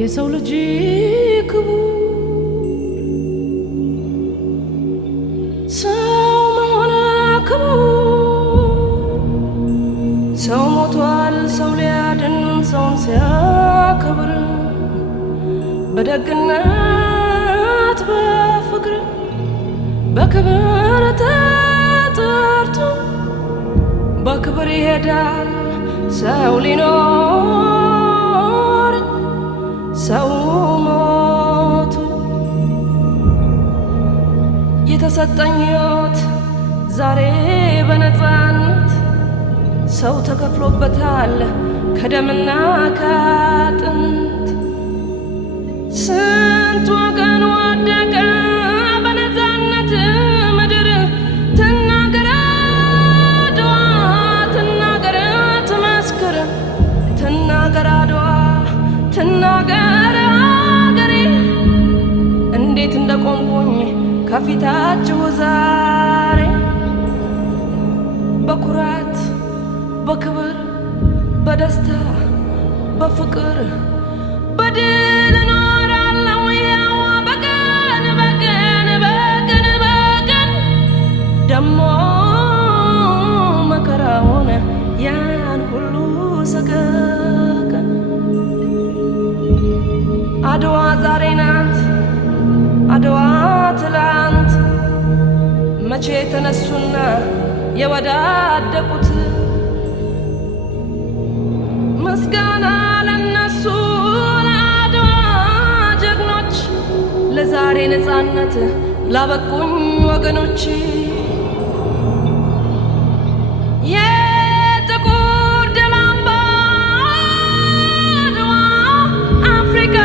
የሰው ልጅ ክቡር ሰው መሆን ክቡር ሰው ሞቷል ሰው ሊያድን ሰውን ሲያከብር በደግነት በፍቅር በክብር ተጠርቶ በክብር ይሄዳል ሰው ሊኖር ሰው ሞቱ የተሰጠኝ ሕይወት ዛሬ በነፃነት ሰው ተከፍሎበታል ከደምና ከአጥንት ስንት ወገን ወደቀ በነፃነት ምድር ትናገር አድዋ ትናገር ትመስክር ትናገር አድዋ ትናገር አገሬ እንዴት እንደቆምኩኝ ከፊታችሁ ዛሬ በኩራት በክብር በደስታ በፍቅር በድል እኖራለሁ ያው በቀን በቀን በቀን በቀን ደሞ መከራውን ያን ሁሉ ሰቀቀን አድዋ ዛሬ ናት አድዋ ትላንት መቼ ተነሱና የወዳደቁት ምስጋና ለነሱ ለአድዋ ጀግኖች ለዛሬ ነፃነት ላበቁኝ ወገኖች የጥቁር ደም አምባ አድዋ አፍሪካ